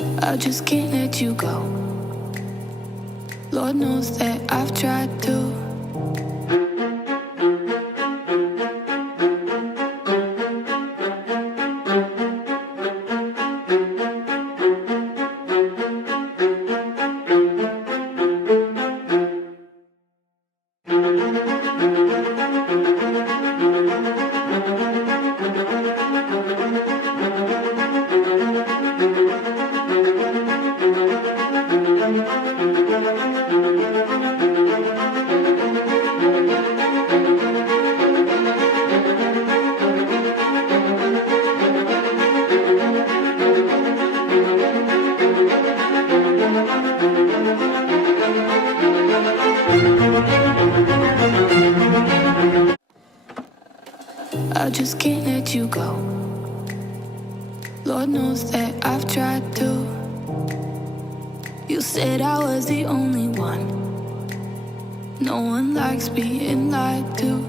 I just can't let you go. Lord knows that I've tried to. I just can't let you go. Lord knows that I've tried to. You said I was the only one. No one likes being lied to.